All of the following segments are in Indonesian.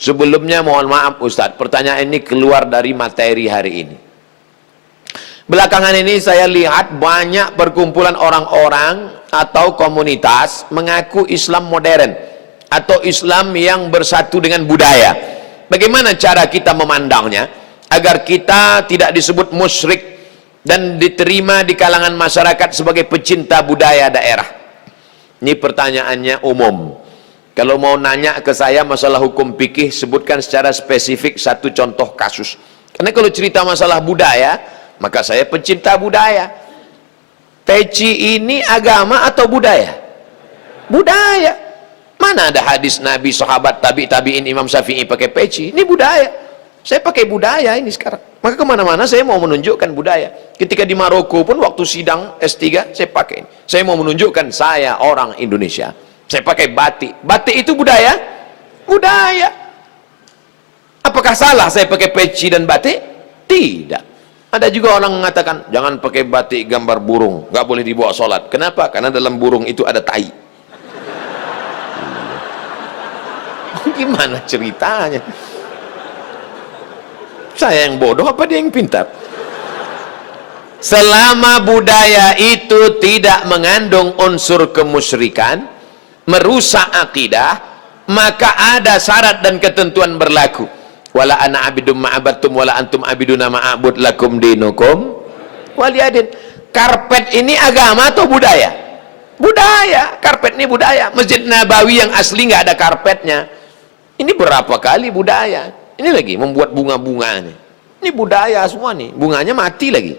Sebelumnya mohon maaf Ustadz, pertanyaan ini keluar dari materi hari ini. Belakangan ini saya lihat banyak perkumpulan orang-orang atau komunitas mengaku Islam modern atau Islam yang bersatu dengan budaya. Bagaimana cara kita memandangnya agar kita tidak disebut musyrik dan diterima di kalangan masyarakat sebagai pecinta budaya daerah? Ini pertanyaannya umum. Kalau mau nanya ke saya masalah hukum fikih, sebutkan secara spesifik satu contoh kasus. Karena kalau cerita masalah budaya, maka saya pecinta budaya. Peci ini agama atau budaya? Budaya. Mana ada hadis Nabi, sahabat, tabi'in, Imam Syafi'i pakai peci? Ini budaya. Saya pakai budaya ini sekarang. Maka kemana-mana saya mau menunjukkan budaya. Ketika di Maroko pun waktu sidang S3 saya pakai ini. Saya mau menunjukkan saya orang Indonesia. Saya pakai batik. Batik itu budaya? Budaya. Apakah salah saya pakai peci dan batik? Tidak. Ada juga orang mengatakan jangan pakai batik gambar burung, nggak boleh dibawa sholat. Kenapa? Karena dalam burung itu ada tai. Gimana ceritanya? Saya yang bodoh apa dia yang pintar? Selama budaya itu tidak mengandung unsur kemusyrikan, merusak akidah, maka ada syarat dan ketentuan berlaku. Wala ana abidum ma'abattum wala antum abiduna ma'abud lakum dinukum waliyadin. Karpet ini agama atau budaya? Budaya. Karpet ini budaya. Masjid Nabawi yang asli nggak ada karpetnya, ini berapa kali budaya. Ini lagi membuat bunga-bunganya, ini budaya semua nih, bunganya mati lagi.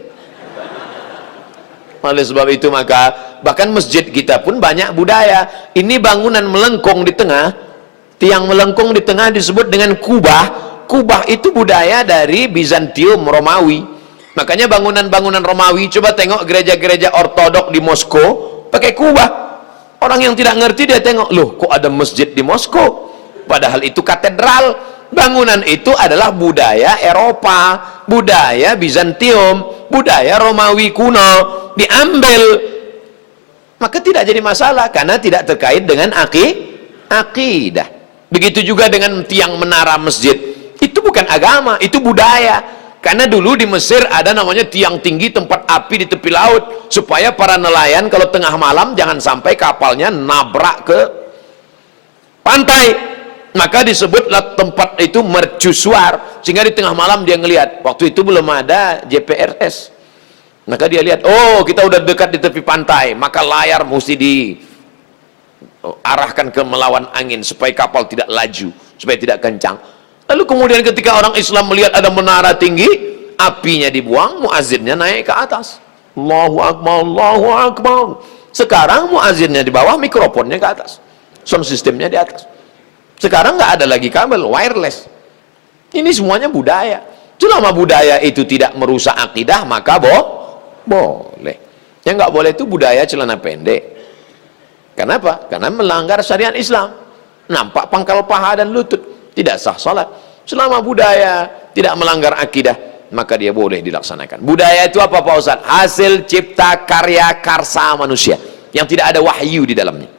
Oleh sebab itu maka bahkan masjid kita pun banyak budaya. Ini bangunan melengkung di tengah, tiang melengkung di tengah disebut dengan kubah. Kubah itu budaya dari Bizantium, Romawi. Makanya bangunan-bangunan Romawi, coba tengok gereja-gereja ortodok di Moskow pakai kubah. Orang yang tidak ngerti dia tengok, loh kok ada masjid di Moskow, padahal itu katedral. Bangunan itu adalah budaya Eropa, budaya Bizantium, budaya Romawi kuno, diambil. Maka tidak jadi masalah karena tidak terkait dengan akidah. Begitu juga dengan tiang menara masjid, itu bukan agama, itu budaya. Karena dulu di Mesir ada namanya tiang tinggi tempat api di tepi laut, supaya para nelayan kalau tengah malam jangan sampai kapalnya nabrak ke pantai. Maka disebutlah tempat itu mercusuar, sehingga di tengah malam dia ngelihat. Waktu itu belum ada GPRS, maka dia lihat, oh kita udah dekat di tepi pantai, maka layar mesti diarahkan ke melawan angin supaya kapal tidak laju, supaya tidak kencang. Lalu kemudian ketika orang Islam melihat ada menara tinggi, apinya dibuang, muazzinnya naik ke atas. Allahu Akbar, Allahu Akbar. Sekarang muazzinnya di bawah, mikrofonnya ke atas, sound systemnya di atas. Sekarang nggak ada lagi kabel, wireless. Ini semuanya budaya. Selama budaya itu tidak merusak akidah, maka boleh. Yang nggak boleh itu budaya celana pendek. Kenapa? Karena melanggar syariat Islam. Nampak pangkal paha dan lutut, tidak sah salat. Selama budaya tidak melanggar akidah, maka dia boleh dilaksanakan. Budaya itu apa Pak Ustaz? Hasil cipta karya karsa manusia yang tidak ada wahyu di dalamnya.